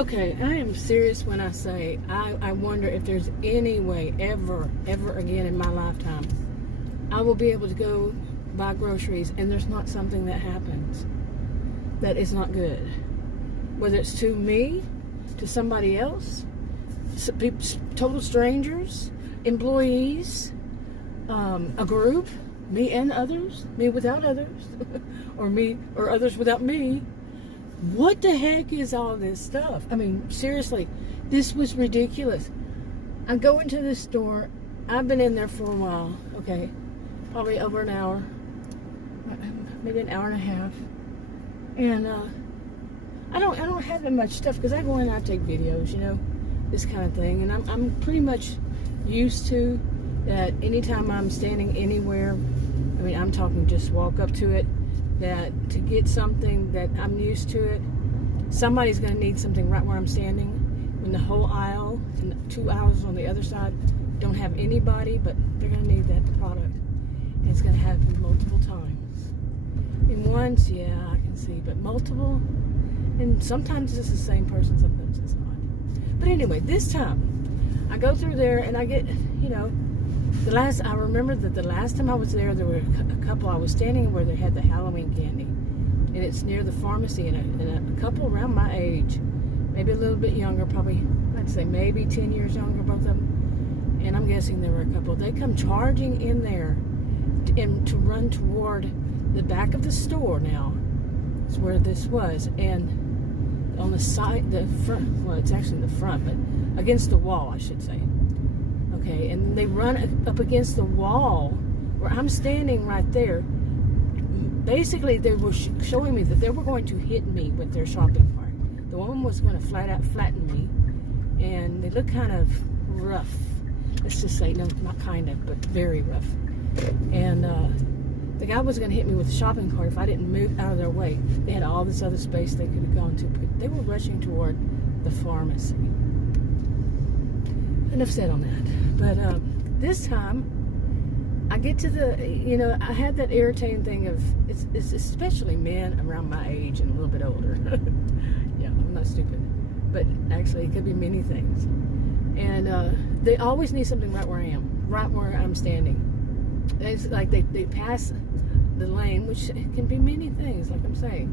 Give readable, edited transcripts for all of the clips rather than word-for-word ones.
Okay, I am serious when I say I wonder if there's any way ever again in my lifetime I will be able to go buy groceries and there's not something that happens that is not good. Whether it's to me, to somebody else, total strangers, employees, a group, me and others, me without others, or me or others without me. What the heck is all this stuff? I mean, seriously, this was ridiculous. I go into this store. I've been in there for a while. Okay, probably over an hour, maybe an hour and a half. And I don't have that much stuff because I go in and I take videos, this kind of thing. And I'm pretty much used to that. Anytime I'm standing anywhere, I mean, I'm talking just walk up to it. That to get something that I'm used to it, somebody's going to need something right where I'm standing. When the whole aisle and the 2 aisles on the other side don't have anybody, but they're going to need that product. And it's going to happen multiple times. And once, yeah, I can see, but multiple, and sometimes it's the same person, sometimes it's not. But anyway, this time, I go through there and I get, I remember that the last time I was there were a couple, I was standing where they had the Halloween candy. And it's near the pharmacy, and a couple around my age, maybe a little bit younger, probably, I'd say maybe 10 years younger, both of them. And I'm guessing there were a couple. They come charging in there and to run toward the back of the store now. Is where this was. And on the side, the front, well, it's actually the front, but against the wall, I should say. Okay, and they run up against the wall where I'm standing right there. Basically, they were showing me that they were going to hit me with their shopping cart. The woman was going to flat out flatten me, and they looked kind of rough. Let's just say, no, not kind of, but very rough. And the guy was going to hit me with the shopping cart if I didn't move out of their way. They had all this other space they could have gone to, but they were rushing toward the pharmacy. Enough said on that. But this time, I get to the, I had that irritating thing of, it's especially men around my age and a little bit older. Yeah, I'm not stupid. But actually, it could be many things. And they always need something right where I am, right where I'm standing. It's like they pass the lane, which can be many things, like I'm saying.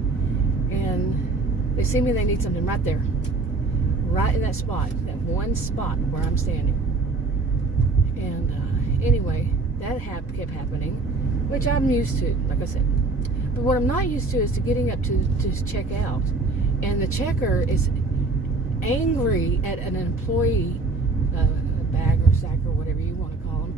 And they see me, they need something right there. Right in that spot, that one spot where I'm standing. And anyway, that kept happening, which I'm used to, like I said. But what I'm not used to is to getting up to check out. And the checker is angry at an employee, a bag or sack or whatever you want to call them,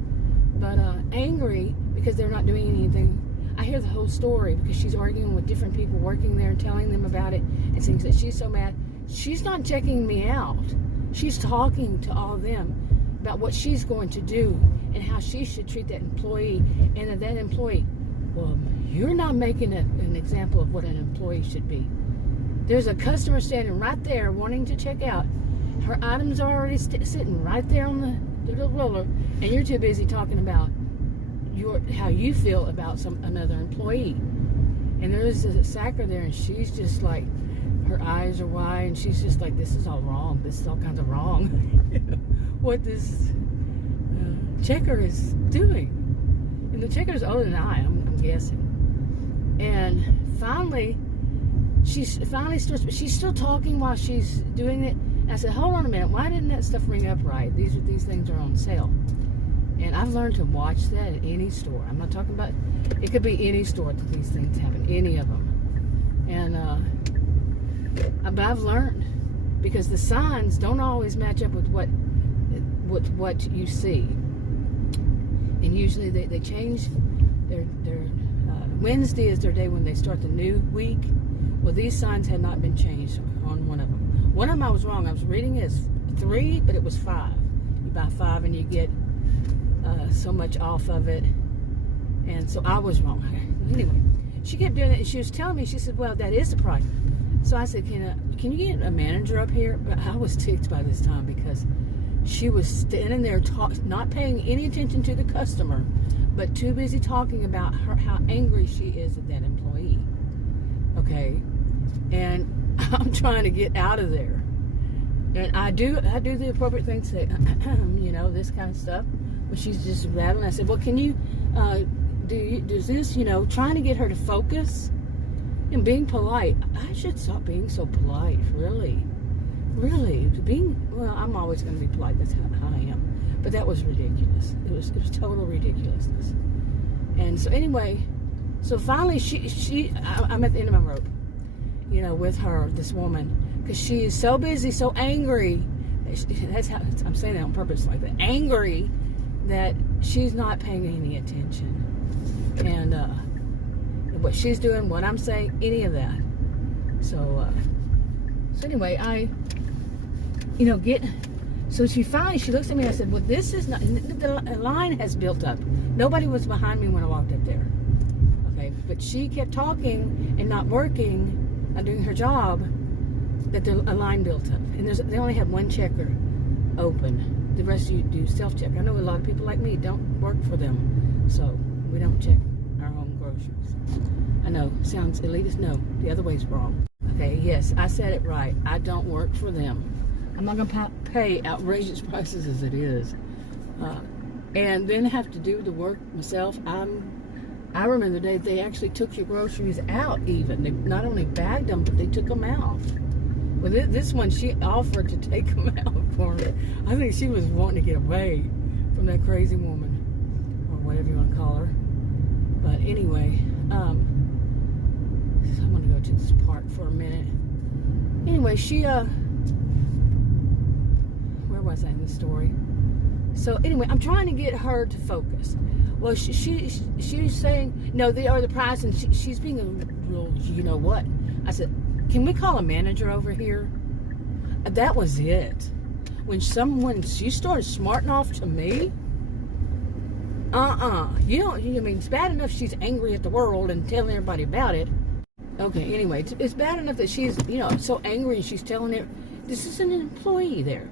but angry because they're not doing anything. I hear the whole story because she's arguing with different people working there and telling them about it and saying that she's so mad. She's not checking me out. She's talking to all of them about what she's going to do and how she should treat that employee. And that employee, well, you're not making an example of what an employee should be. There's a customer standing right there wanting to check out. Her items are already sitting right there on the little roller, and you're too busy talking about how you feel about another employee. And there's a sacker there, and she's just like, her eyes are wide, and she's just like, this is all wrong. This is all kinds of wrong. What this checker is doing. And the checker's older than I'm guessing. And finally, she's still talking while she's doing it. And I said, hold on a minute, why didn't that stuff ring up right? These things are on sale. And I've learned to watch that at any store. I'm not talking about, it could be any store that these things happen, any of them. And but I've learned, because the signs don't always match up with what you see. And usually they change their Wednesday is their day when they start the new week. Well, these signs had not been changed on one of them. One of them I was wrong. I was reading it as 3, but it was 5. You buy 5 and you get so much off of it. And so I was wrong. Anyway, she kept doing it, and she was telling me, she said, well, that is the price. So I said, can you get a manager up here? But I was ticked by this time because she was standing there not paying any attention to the customer, but too busy talking about how angry she is at that employee. Okay? And I'm trying to get out of there. And I do the appropriate thing to say, you know, this kind of stuff. When she's just rattling, I said, well, can you, does this, you know, trying to get her to focus and being polite. I should stop being so polite, really. Really. Well, I'm always going to be polite. That's how I am. But that was ridiculous. It was total ridiculousness. And so anyway, so finally I'm at the end of my rope, you know, with her, this woman. Because she is so busy, so angry. That's how I'm saying that on purpose, like that. Angry that she's not paying any attention. And what she's doing, what I'm saying, any of that. So anyway, so she looks at me and I said, well, this is not, the line has built up. Nobody was behind me when I walked up there. Okay, but she kept talking and not working, not doing her job, that a line built up. And they only have one checker open. The rest of you do self-check. I know a lot of people like me don't work for them, so we don't check our home groceries. I know, sounds elitist. No, the other way's wrong. Okay, yes, I said it right. I don't work for them. I'm not going to pay outrageous prices as it is. And then have to do the work myself. I remember the day they actually took your groceries out even. They not only bagged them, but they took them out. Well, this one, she offered to take them out for me. I think she was wanting to get away from that crazy woman, or whatever you want to call her. But anyway, so I'm going to go to this park for a minute. Anyway, where was I in the story? So anyway, I'm trying to get her to focus. Well, she's saying, no, they are the price, and she's being a real, you know what? I said, can we call a manager over here? That was it. When she started smarting off to me, it's bad enough she's angry at the world and telling everybody about it. Okay, anyway, it's bad enough that she's, so angry and she's telling it. This is an employee there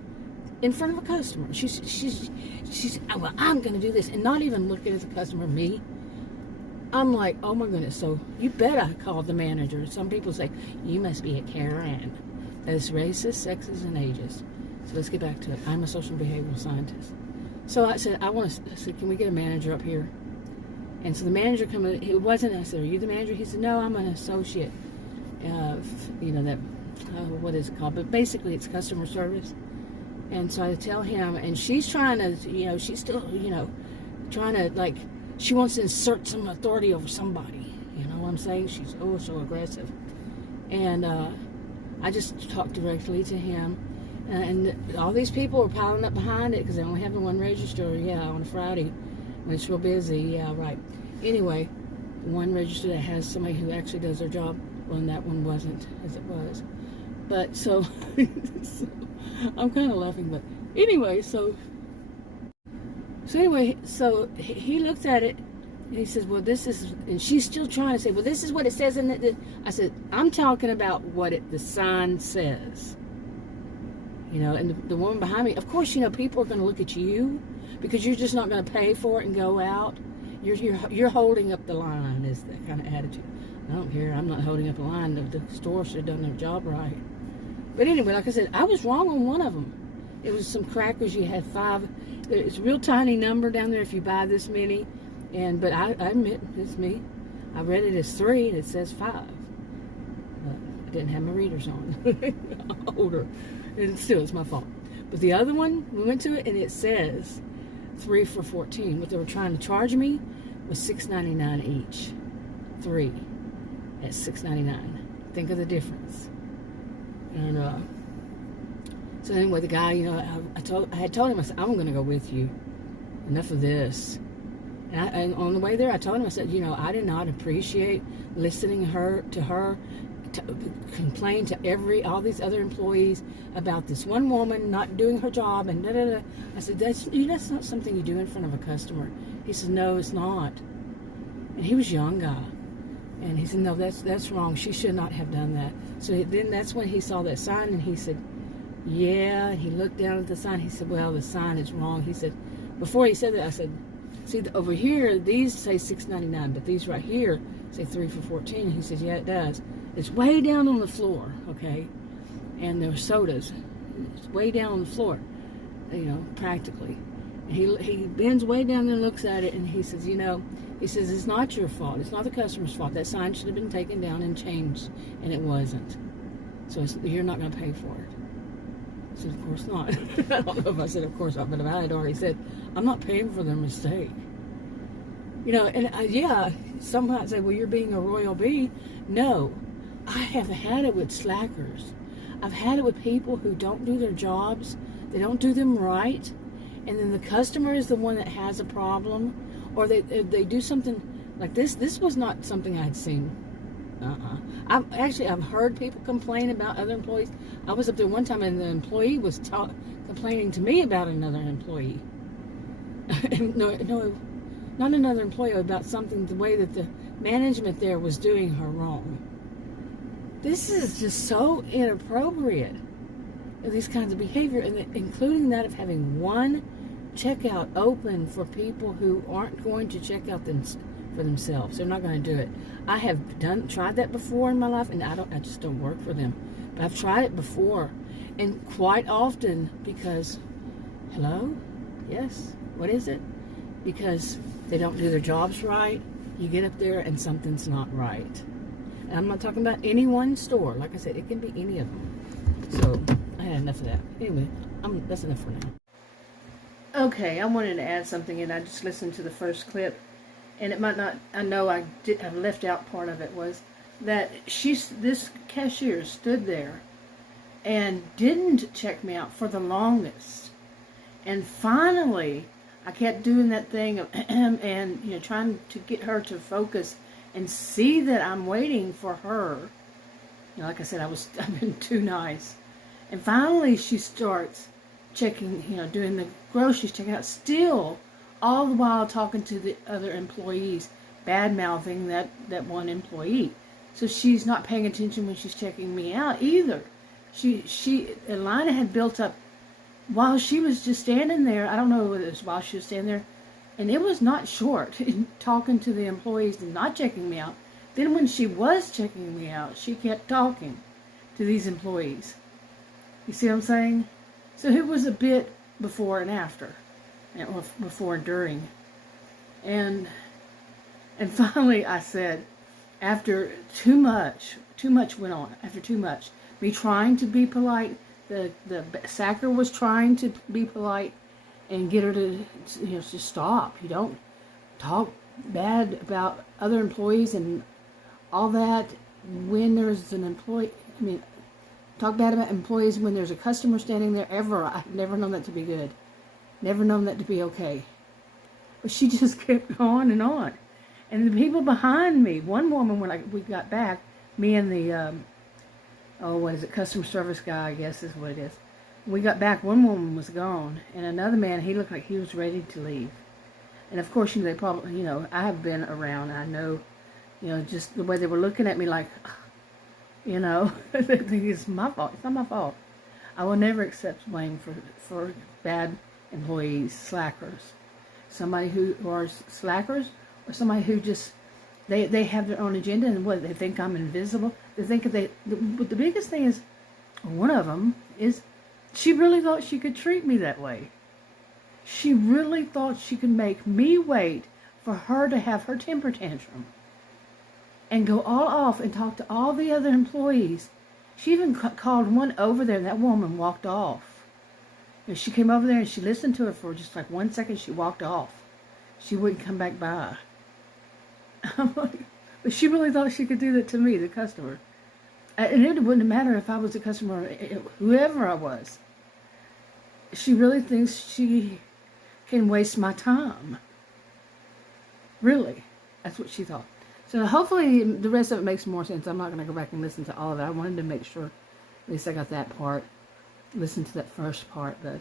in front of a customer. She's well, I'm going to do this, and not even looking at the customer, me. I'm like, oh my goodness, so you bet I called the manager. Some people say, you must be a Karen. That is racist, sexist, and ageist. So let's get back to it. I'm a social and behavioral scientist. So I said, I said, can we get a manager up here? And so the manager came in. It wasn't, I said, are you the manager? He said, no, I'm an associate. What is it called? But basically it's customer service. And so I tell him, and she's trying to, she's still, trying to, like, she wants to insert some authority over somebody. You know what I'm saying? She's so aggressive. And I just talked directly to him. And all these people are piling up behind it because they only have the one register, on a Friday when it's real busy. Yeah, right. Anyway, one register that has somebody who actually does their job. Well, and that one wasn't as it was. But so I'm kind of laughing. But anyway, so he looks at it and he says, well, this is, and she's still trying to say, well, this is what it says in it. I said, I'm talking about what the sign says. And the woman behind me, of course, people are going to look at you because you're just not going to pay for it and go out. You're holding up the line is that kind of attitude. I don't care. I'm not holding up the line. The store should have done their job right. But anyway, like I said, I was wrong on one of them. It was some crackers. You had 5. It's a real tiny number down there if you buy this many. But I admit, it's me. I read it as 3 and it says 5. But I didn't have my readers on. Older. And still, it's my fault. But the other one, we went to it and it says 3 for $14. What they were trying to charge me was $6.99 each. 3 at $6.99. Think of the difference. And so anyway, the guy, I had told him, I said, I'm going to go with you. Enough of this. And on the way there, I told him, I said, I did not appreciate listening to her to complain to all these other employees about this one woman not doing her job and da-da-da. I said, that's not something you do in front of a customer. He said, no, it's not. And he was a young guy. And he said, no, that's wrong. She should not have done that. So then that's when he saw that sign and he said, yeah. He looked down at the sign. He said, well, the sign is wrong. He said, before he said that, I said, see, over here, these say $6.99, but these right here say 3 for $14. He said, yeah, it does. It's way down on the floor, okay? And there were sodas. way down on the floor, practically. He bends way down there and looks at it, and he says, it's not your fault. It's not the customer's fault. That sign should have been taken down and changed, and it wasn't. So you're not going to pay for it. I said, of course not. I don't know if I said of course not, but I had already said, I'm not paying for their mistake. Some might say, well, you're being a royal bee. No, I have had it with slackers. I've had it with people who don't do their jobs. They don't do them right. And then the customer is the one that has a problem. Or they do something like this. This was not something I had seen. I've heard people complain about other employees. I was up there one time and the employee was complaining to me about another employee. No, not another employee, about something, the way that the management there was doing her wrong. This is just so inappropriate, these kinds of behavior, and including that of having one checkout open for people who aren't going to check out for themselves. They're not going to do it. I have tried that before in my life, and I just don't work for them. But I've tried it before, and quite often because, hello, yes, what is it? Because they don't do their jobs right. You get up there and something's not right. And I'm not talking about any one store. Like I said, it can be any of them. So I had enough of that. Anyway, that's enough for now. Okay, I wanted to add something, and I just listened to the first clip, and it might not. I know I left out part of it. Was that this cashier stood there and didn't check me out for the longest, and finally I kept doing that thing of and trying to get her to focus and see that I'm waiting for her. Like I said, I've been too nice, and finally she starts checking, doing the groceries, checking out, still all the while talking to the other employees, bad-mouthing that one employee. So she's not paying attention when she's checking me out either. Elena had built up while she was just standing there. I don't know whether it was while she was standing there, and it was not short in talking to the employees and not checking me out. Then when she was checking me out, she kept talking to these employees. You see what I'm saying? So it was a bit before and after, or before and during. And finally I said, after too much went on, after too much, me trying to be polite, the sacker was trying to be polite and get her to stop. You don't talk bad about other employees and all that when there's an employee. Talk bad about employees when there's a customer standing there ever. I've never known that to be good. Never known that to be okay. But she just kept on and on. And the people behind me, one woman, when we got back, me and the, customer service guy, I guess is what it is. When we got back, one woman was gone. And another man, he looked like he was ready to leave. And of course, they probably, I have been around. I know, just the way they were looking at me like, they think it's my fault. It's not my fault. I will never accept blame for bad employees, slackers. Somebody who are slackers, or somebody who just, they have their own agenda, and what, they think I'm invisible. They think but the biggest thing is, one of them is, she really thought she could treat me that way. She really thought she could make me wait for her to have her temper tantrum and go all off and talk to all the other employees. She even called one over there, and that woman walked off. And she came over there and she listened to her for just like 1 second. She walked off. She wouldn't come back by. But she really thought she could do that to me, the customer. And it wouldn't matter if I was a customer, whoever I was. She really thinks she can waste my time. Really. That's what she thought. So hopefully the rest of it makes more sense. I'm not going to go back and listen to all of it. I wanted to make sure at least I got that part. Listen to that first part, but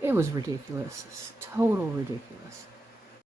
it was ridiculous. It's total ridiculous.